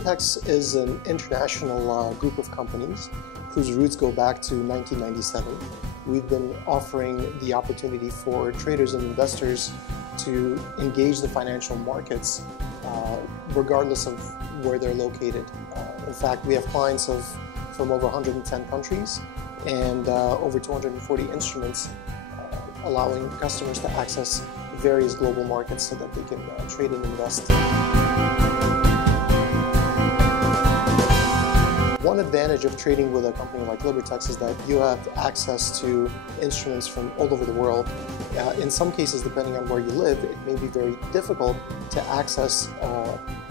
Libertex is an international group of companies whose roots go back to 1997. We've been offering the opportunity for traders and investors to engage the financial markets regardless of where they're located. In fact, we have clients from over 110 countries and over 240 instruments, allowing customers to access various global markets so that they can trade and invest. One advantage of trading with a company like Libertex is that you have access to instruments from all over the world. In some cases, depending on where you live, it may be very difficult to access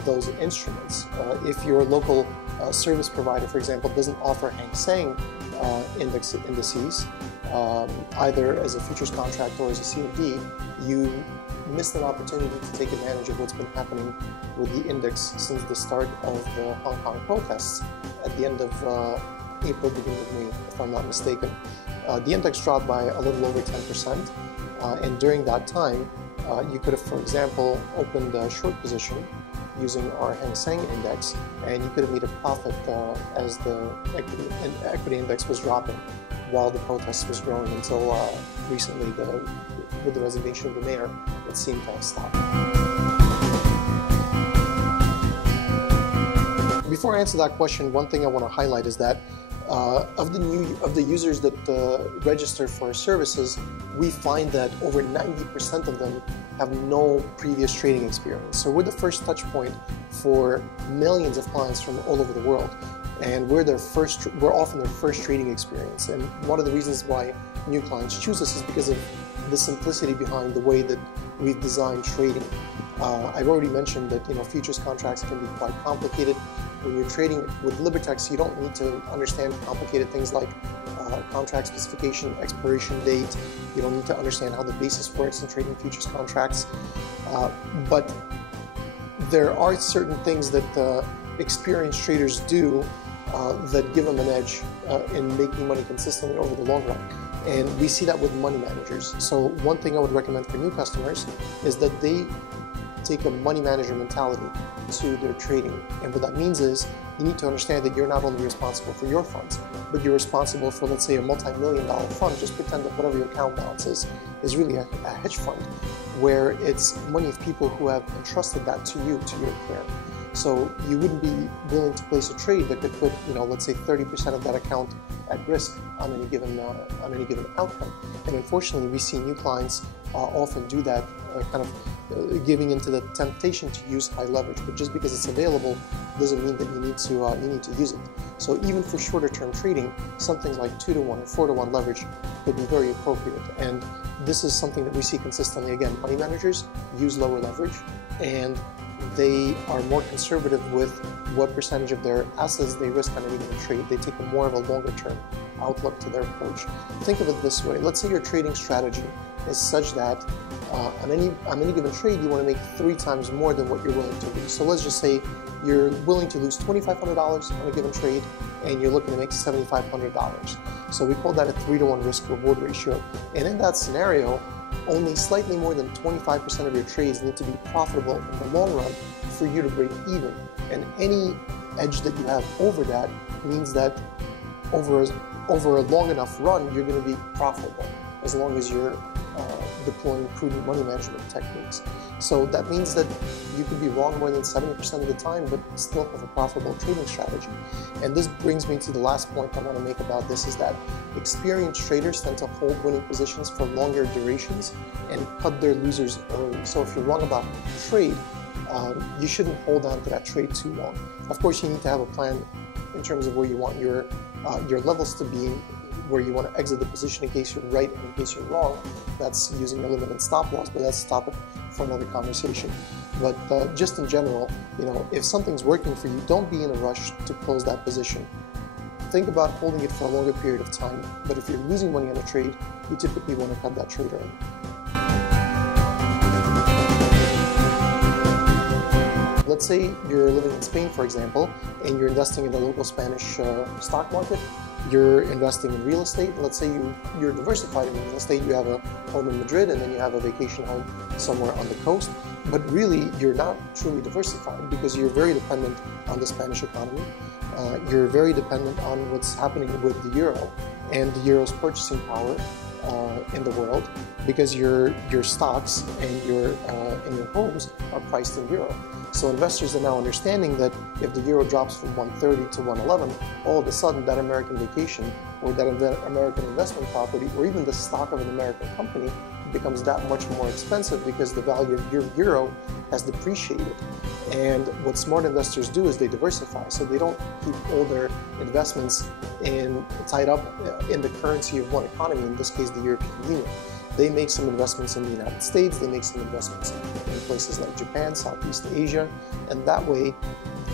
those instruments. If your local service provider, for example, doesn't offer Hang Seng indices, either as a futures contract or as a CFD, you missed an opportunity to take advantage of what's been happening with the index since the start of the Hong Kong protests at the end of April, beginning of May, if I'm not mistaken. The index dropped by a little over 10%, and during that time, you could have, for example, opened a short position using our Hang Seng index, and you could have made a profit as the equity index was dropping while the protest was growing until recently, with the resignation of the mayor, it seemed to have stopped. Before I answer that question, one thing I want to highlight is that of the users that register for our services, we find that over 90% of them have no previous trading experience. So we're the first touch point for millions of clients from all over the world, and we're often their first trading experience. And one of the reasons why new clients choose us is because of the simplicity behind the way that we've designed trading. I've already mentioned that futures contracts can be quite complicated. When you're trading with Libertex, you don't need to understand complicated things like contract specification, expiration date. You don't need to understand how the basis works in trading futures contracts. But there are certain things that experienced traders do that give them an edge in making money consistently over the long run. And we see that with money managers. So one thing I would recommend for new customers is that they take a money manager mentality to their trading. And what that means is you need to understand that you're not only responsible for your funds, but you're responsible for, let's say, a multi-million-dollar fund. Just pretend that whatever your account balance is really a hedge fund, where it's money of people who have entrusted that to you, to your care. So you wouldn't be willing to place a trade that could put, let's say 30% of that account at risk on any given outcome. And unfortunately, we see new clients often do that, kind of giving into the temptation to use high leverage. But just because it's available doesn't mean that you need to use it. So even for shorter term trading, something like 2-to-1 or 4-to-1 leverage could be very appropriate. And this is something that we see consistently. Again, money managers use lower leverage, and they are more conservative with what percentage of their assets they risk on any given trade. They take more of a longer term outlook to their approach. Think of it this way. Let's say your trading strategy is such that on any given trade, you want to make 3 times more than what you're willing to lose. So let's just say you're willing to lose $2,500 on a given trade, and you're looking to make $7,500. So we call that a 3-to-1 risk-reward ratio. And in that scenario, only slightly more than 25% of your trades need to be profitable in the long run for you to break even. And any edge that you have over that means that over a long enough run, you're going to be profitable as long as you're deploying prudent money management techniques. So that means that you could be wrong more than 70% of the time, but still have a profitable trading strategy. And this brings me to the last point I want to make about this, is that experienced traders tend to hold winning positions for longer durations and cut their losers early. So if you're wrong about a trade, you shouldn't hold on to that trade too long. Of course, you need to have a plan in terms of where you want your levels to be, where you want to exit the position in case you're right and in case you're wrong. That's using a limited stop loss, but that's a topic for another conversation. But just in general, if something's working for you, don't be in a rush to close that position. Think about holding it for a longer period of time. But if you're losing money on a trade, you typically want to cut that trade early. Let's say you're living in Spain, for example, and you're investing in the local Spanish stock market. you're investing in real estate. Let's say you're diversified in real estate. You have a home in Madrid and then you have a vacation home somewhere on the coast. But really, you're not truly diversified because you're very dependent on the Spanish economy. You're very dependent on what's happening with the euro and the euro's purchasing power in the world, because your stocks and your homes are priced in euro. So investors are now understanding that if the euro drops from 130 to 111, all of a sudden that American vacation or that American investment property or even the stock of an American company becomes that much more expensive because the value of your euro has depreciated. And what smart investors do is they diversify. So they don't keep all their investments tied up in the currency of one economy, in this case the European Union. They make some investments in the United States, they make some investments in places like Japan, Southeast Asia, and that way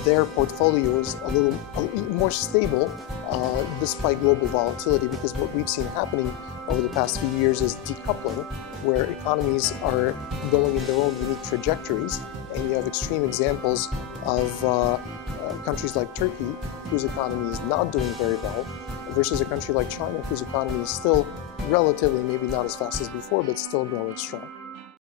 their portfolio is a little more stable despite global volatility, because what we've seen happening over the past few years is decoupling, where economies are going in their own unique trajectories, and you have extreme examples of countries like Turkey, whose economy is not doing very well, versus a country like China, whose economy is still relatively, maybe not as fast as before, but still growing strong.